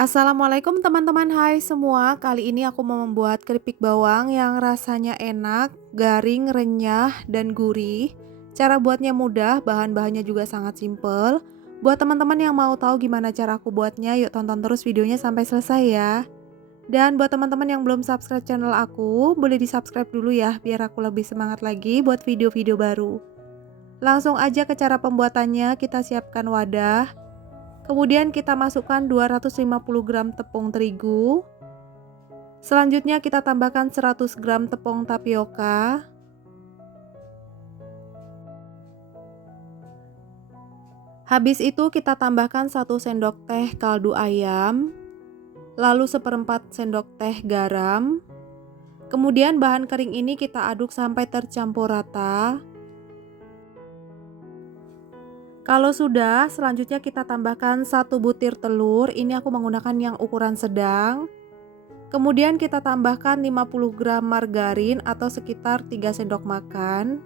Assalamualaikum teman-teman, hai semua. Kali ini aku mau membuat keripik bawang yang rasanya enak, garing, renyah, dan gurih. Cara buatnya mudah, bahan-bahannya juga sangat simpel. Buat teman-teman yang mau tahu gimana cara aku buatnya, yuk tonton terus videonya sampai selesai ya. Dan buat teman-teman yang belum subscribe channel aku, boleh di-subscribe dulu ya, biar aku lebih semangat lagi buat video-video baru. Langsung aja ke cara pembuatannya, kita siapkan wadah. Kemudian kita masukkan 250 gram tepung terigu. Selanjutnya kita tambahkan 100 gram tepung tapioka. Habis itu kita tambahkan 1 sendok teh kaldu ayam, lalu seperempat sendok teh garam. Kemudian bahan kering ini kita aduk sampai tercampur rata. Kalau sudah, selanjutnya kita tambahkan 1 butir telur. Ini aku menggunakan yang ukuran sedang. Kemudian kita tambahkan 50 gram margarin atau sekitar 3 sendok makan.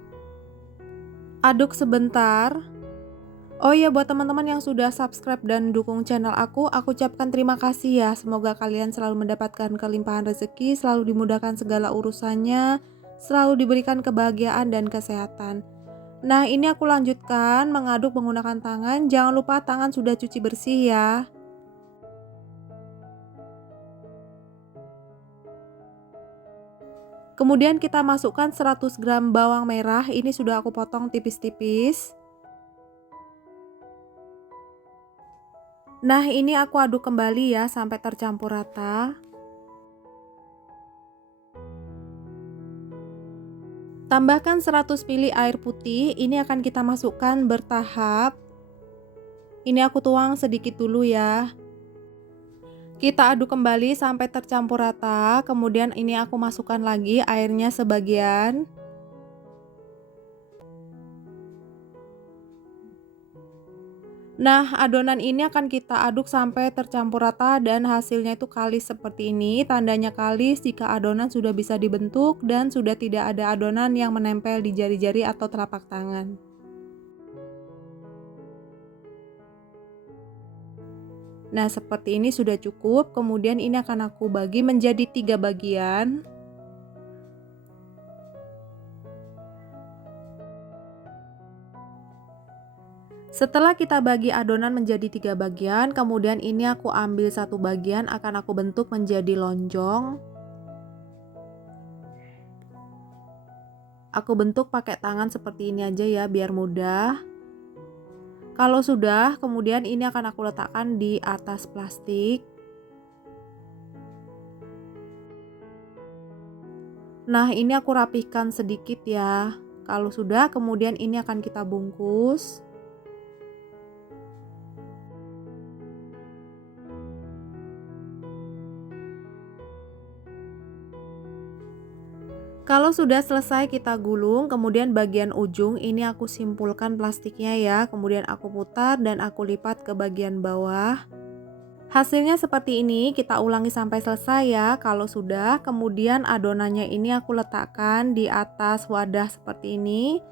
Aduk sebentar. Oh iya, buat teman-teman yang sudah subscribe dan dukung channel aku ucapkan terima kasih ya. Semoga kalian selalu mendapatkan kelimpahan rezeki, selalu dimudahkan segala urusannya, selalu diberikan kebahagiaan dan kesehatan. Nah, ini aku lanjutkan mengaduk menggunakan tangan. Jangan lupa tangan sudah cuci bersih ya. Kemudian kita masukkan 100 gram bawang merah. Ini sudah aku potong tipis-tipis. Nah, ini aku aduk kembali ya sampai tercampur rata. Tambahkan 100 ml air putih. Ini akan kita masukkan bertahap. Ini aku tuang sedikit dulu ya. Kita aduk kembali sampai tercampur rata. Kemudian ini aku masukkan lagi airnya sebagian. Nah, adonan ini akan kita aduk sampai tercampur rata dan hasilnya itu kalis seperti ini. Tandanya kalis jika adonan sudah bisa dibentuk dan sudah tidak ada adonan yang menempel di jari-jari atau telapak tangan. Nah, seperti ini sudah cukup. Kemudian ini akan aku bagi menjadi 3 bagian. Setelah kita bagi adonan menjadi 3 bagian, kemudian ini aku ambil satu bagian, akan aku bentuk menjadi lonjong. Aku bentuk pakai tangan seperti ini aja ya, biar mudah. Kalau sudah, kemudian ini akan aku letakkan di atas plastik. Nah, ini aku rapihkan sedikit ya. Kalau sudah, kemudian ini akan kita bungkus. Kalau sudah selesai kita gulung, kemudian bagian ujung ini aku simpulkan plastiknya ya, kemudian aku putar dan aku lipat ke bagian bawah. Hasilnya seperti ini, kita ulangi sampai selesai ya. Kalau sudah, kemudian adonannya ini aku letakkan di atas wadah seperti ini.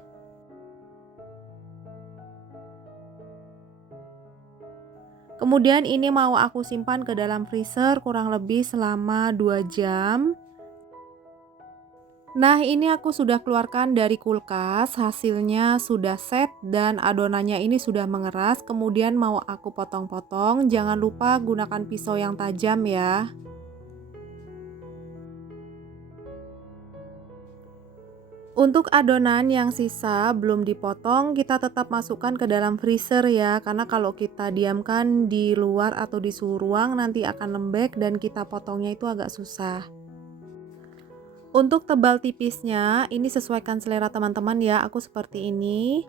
Kemudian ini mau aku simpan ke dalam freezer kurang lebih selama 2 jam. Nah, ini aku sudah keluarkan dari kulkas, hasilnya sudah set dan adonannya ini sudah mengeras. Kemudian mau aku potong-potong, jangan lupa gunakan pisau yang tajam ya. Untuk adonan yang sisa belum dipotong, kita tetap masukkan ke dalam freezer ya. Karena kalau kita diamkan di luar atau di suhu ruang nanti akan lembek dan kita potongnya itu agak susah. Untuk tebal tipisnya, ini sesuaikan selera teman-teman ya, aku seperti ini.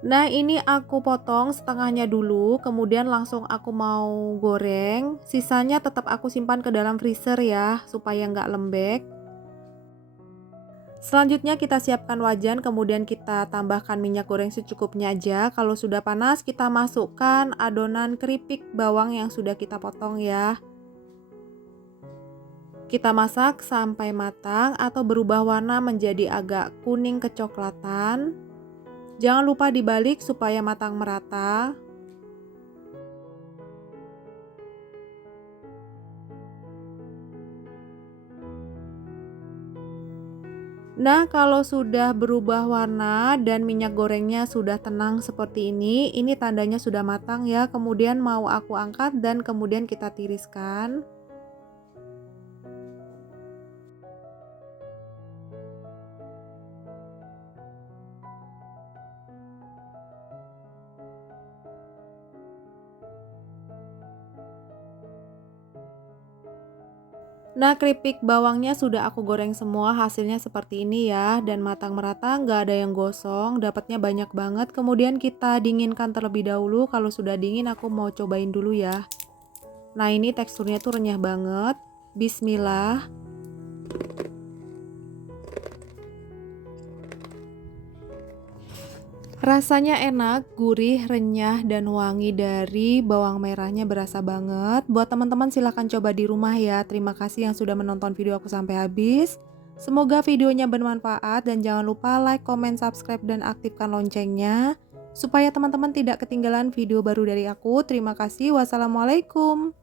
Nah, ini aku potong setengahnya dulu, kemudian langsung aku mau goreng. Sisanya tetap aku simpan ke dalam freezer ya, supaya nggak lembek. Selanjutnya kita siapkan wajan, kemudian kita tambahkan minyak goreng secukupnya aja. Kalau sudah panas, kita masukkan adonan keripik bawang yang sudah kita potong ya. Kita masak sampai matang atau berubah warna menjadi agak kuning kecoklatan. Jangan lupa dibalik supaya matang merata. Nah, kalau sudah berubah warna dan minyak gorengnya sudah tenang seperti ini tandanya sudah matang ya. Kemudian mau aku angkat dan kemudian kita tiriskan. Nah, keripik bawangnya sudah aku goreng semua, hasilnya seperti ini ya, dan matang merata, nggak ada yang gosong, dapatnya banyak banget. Kemudian kita dinginkan terlebih dahulu, kalau sudah dingin aku mau cobain dulu ya. Nah, ini teksturnya tuh renyah banget. Bismillah. Rasanya enak, gurih, renyah, dan wangi dari bawang merahnya berasa banget. Buat teman-teman silahkan coba di rumah ya. Terima kasih yang sudah menonton video aku sampai habis. Semoga videonya bermanfaat dan jangan lupa like, comment, subscribe, dan aktifkan loncengnya supaya teman-teman tidak ketinggalan video baru dari aku. Terima kasih. Wassalamualaikum.